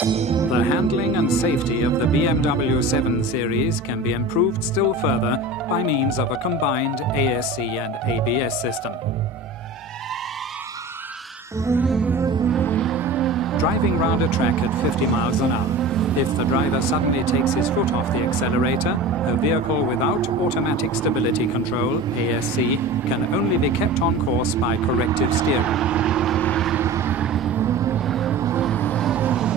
The handling and safety of the BMW 7 Series can be improved still further by means of a combined ASC and ABS system. Driving round a track at 50 miles an hour. If the driver suddenly takes his foot off the accelerator, a vehicle without automatic stability control, ASC, can only be kept on course by corrective steering.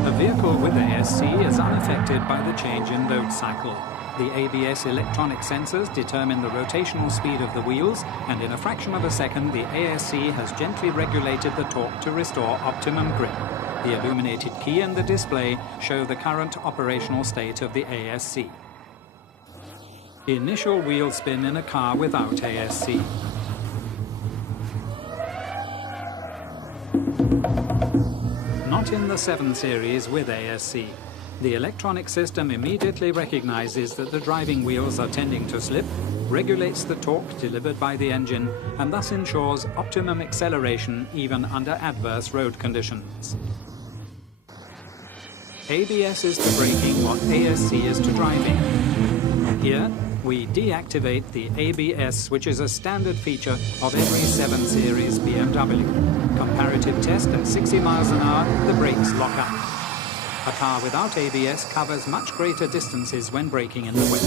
A vehicle with ASC is unaffected by the change in load cycle. The ABS electronic sensors determine the rotational speed of the wheels, and in a fraction of a second the ASC has gently regulated the torque to restore optimum grip. The illuminated key and the display show the current operational state of the ASC. Initial wheel spin in a car without ASC. Not in the 7 Series with ASC. The electronic system immediately recognizes that the driving wheels are tending to slip, regulates the torque delivered by the engine, and thus ensures optimum acceleration even under adverse road conditions. ABS is to braking what ASC is to driving. Here, we deactivate the ABS, which is a standard feature of every 7 Series BMW. Comparative test at 60 miles an hour, the brakes lock up. A car without ABS covers much greater distances when braking in the wet.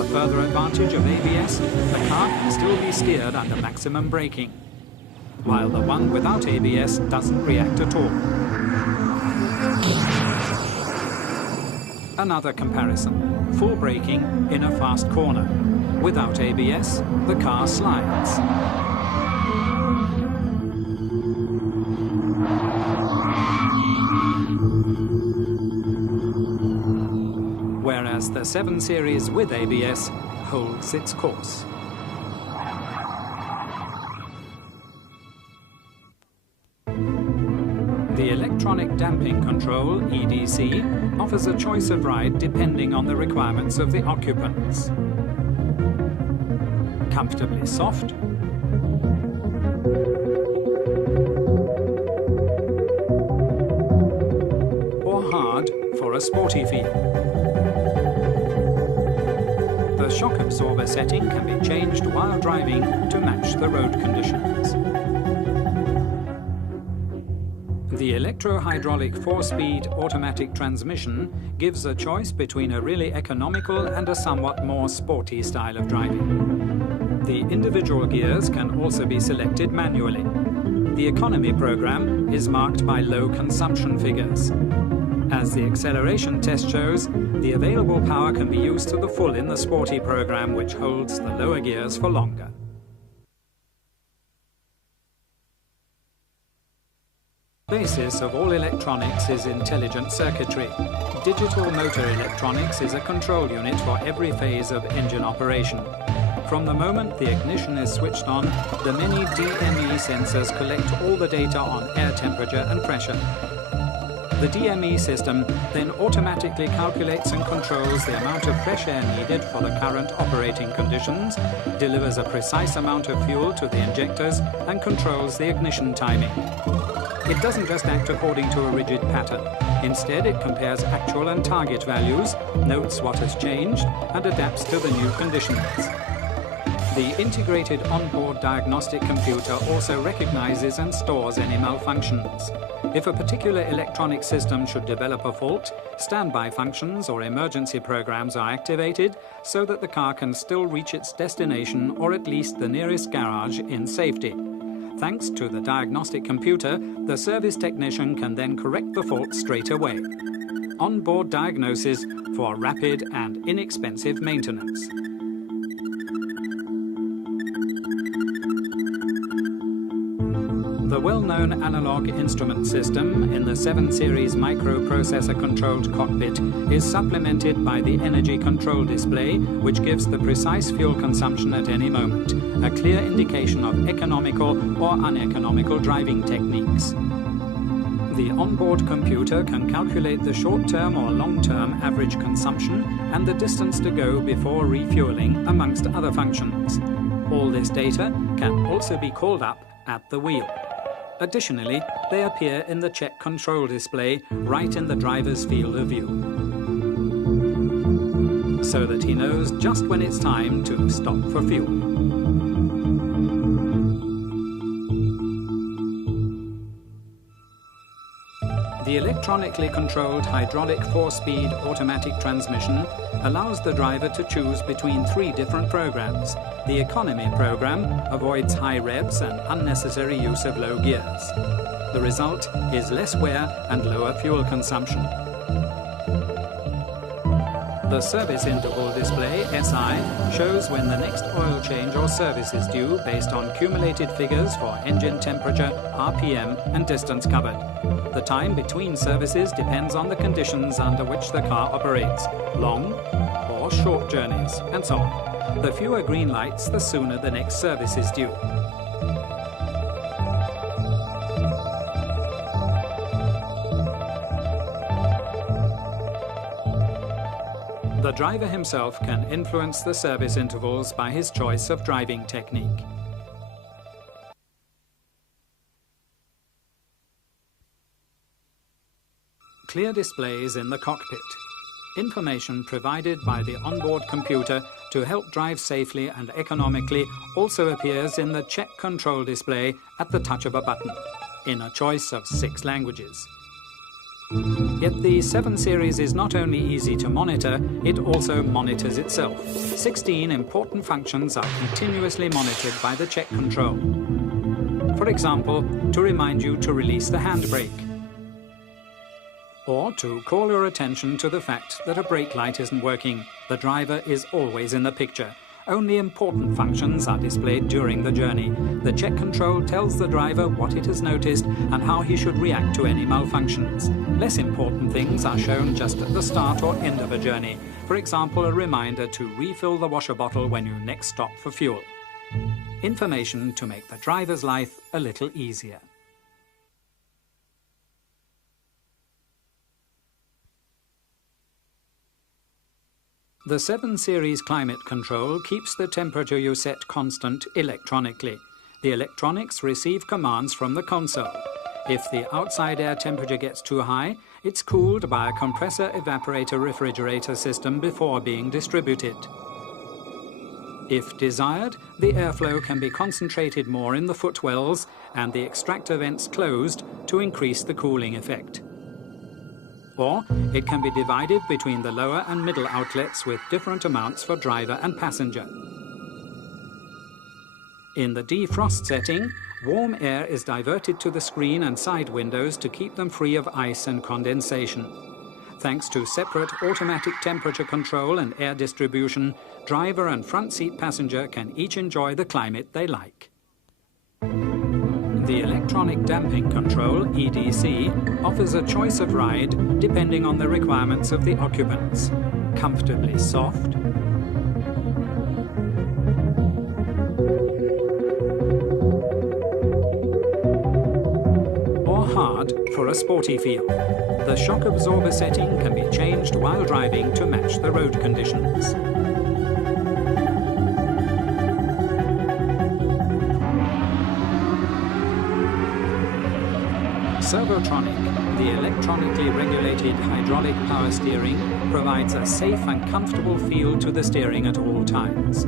A further advantage of ABS, the car can still be steered under maximum braking, while the one without ABS doesn't react at all. Another comparison. Full braking in a fast corner. Without ABS, the car slides. Whereas the 7 Series with ABS holds its course. The electronic damping control, EDC, offers a choice of ride depending on the requirements of the occupants. Comfortably soft, or hard for a sporty feel. The shock absorber setting can be changed while driving to match the road conditions. The electro-hydraulic 4-speed automatic transmission gives a choice between a really economical and a somewhat more sporty style of driving. The individual gears can also be selected manually. The economy program is marked by low consumption figures. As the acceleration test shows, the available power can be used to the full in the sporty program, which holds the lower gears for longer. The basis of all electronics is intelligent circuitry. Digital motor electronics is a control unit for every phase of engine operation. From the moment the ignition is switched on, the many DME sensors collect all the data on air temperature and pressure. The DME system then automatically calculates and controls the amount of fresh air needed for the current operating conditions, delivers a precise amount of fuel to the injectors, and controls the ignition timing. It doesn't just act according to a rigid pattern. Instead, it compares actual and target values, notes what has changed, and adapts to the new conditions. The integrated onboard diagnostic computer also recognizes and stores any malfunctions. If a particular electronic system should develop a fault, standby functions or emergency programs are activated so that the car can still reach its destination or at least the nearest garage in safety. Thanks to the diagnostic computer, the service technician can then correct the fault straight away. Onboard diagnosis for rapid and inexpensive maintenance. The well-known analog instrument system in the 7 Series microprocessor-controlled cockpit is supplemented by the energy control display, which gives the precise fuel consumption at any moment, a clear indication of economical or uneconomical driving techniques. The onboard computer can calculate the short-term or long-term average consumption and the distance to go before refueling, amongst other functions. All this data can also be called up at the wheel. Additionally, they appear in the check control display right in the driver's field of view, so that he knows just when it's time to stop for fuel. The electronically controlled hydraulic 4-speed automatic transmission allows the driver to choose between 3 different programs. The economy program avoids high revs and unnecessary use of low gears. The result is less wear and lower fuel consumption. The service interval display, SI, shows when the next oil change or service is due based on cumulated figures for engine temperature, RPM and distance covered. The time between services depends on the conditions under which the car operates, long or short journeys, and so on. The fewer green lights, the sooner the next service is due. The driver himself can influence the service intervals by his choice of driving technique. Clear displays in the cockpit. Information provided by the onboard computer to help drive safely and economically also appears in the check control display at the touch of a button, in a choice of 6 languages. Yet the 7 Series is not only easy to monitor, it also monitors itself. 16 important functions are continuously monitored by the check control. For example, to remind you to release the handbrake, or to call your attention to the fact that a brake light isn't working. The driver is always in the picture. Only important functions are displayed during the journey. The check control tells the driver what it has noticed and how he should react to any malfunctions. Less important things are shown just at the start or end of a journey. For example, a reminder to refill the washer bottle when you next stop for fuel. Information to make the driver's life a little easier. The 7 Series climate control keeps the temperature you set constant electronically. The electronics receive commands from the console. If the outside air temperature gets too high, it's cooled by a compressor evaporator refrigerator system before being distributed. If desired, the airflow can be concentrated more in the footwells and the extractor vents closed to increase the cooling effect. Or it can be divided between the lower and middle outlets with different amounts for driver and passenger. In the defrost setting, warm air is diverted to the screen and side windows to keep them free of ice and condensation. Thanks to separate automatic temperature control and air distribution, driver and front seat passenger can each enjoy the climate they like. The electronic damping control, EDC, offers a choice of ride depending on the requirements of the occupants. Comfortably soft, or hard for a sporty feel. The shock absorber setting can be changed while driving to match the road conditions. Servotronic, the electronically regulated hydraulic power steering, provides a safe and comfortable feel to the steering at all times.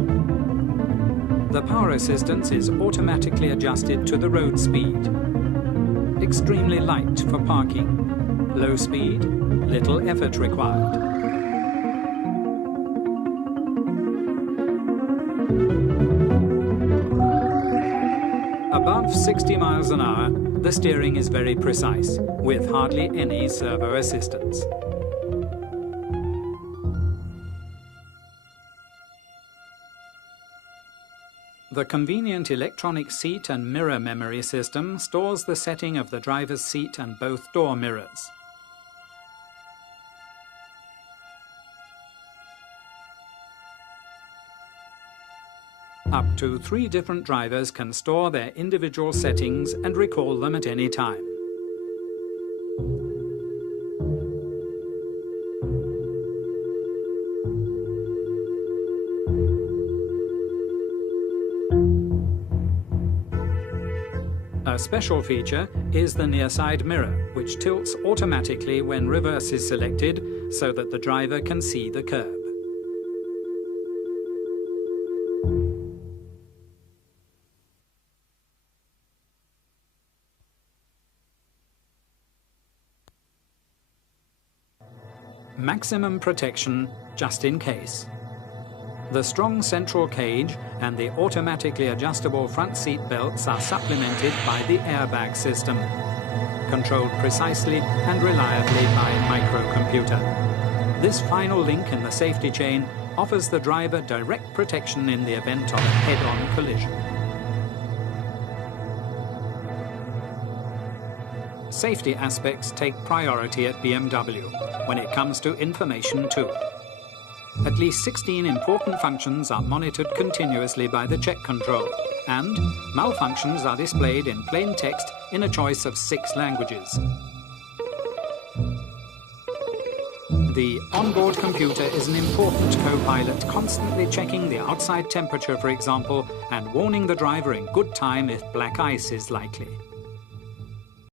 The power assistance is automatically adjusted to the road speed. Extremely light for parking. Low speed, little effort required. Above 60 miles an hour, the steering is very precise, with hardly any servo assistance. The convenient electronic seat and mirror memory system stores the setting of the driver's seat and both door mirrors. Up to 3 different drivers can store their individual settings and recall them at any time. A special feature is the near-side mirror, which tilts automatically when reverse is selected so that the driver can see the curb. Maximum protection just in case. The strong central cage and the automatically adjustable front seat belts are supplemented by the airbag system, controlled precisely and reliably by microcomputer. This final link in the safety chain offers the driver direct protection in the event of a head-on collision. Safety aspects take priority at BMW when it comes to information too. At least 16 important functions are monitored continuously by the check control, and malfunctions are displayed in plain text in a choice of 6 languages. The onboard computer is an important co-pilot, constantly checking the outside temperature, for example, and warning the driver in good time if black ice is likely.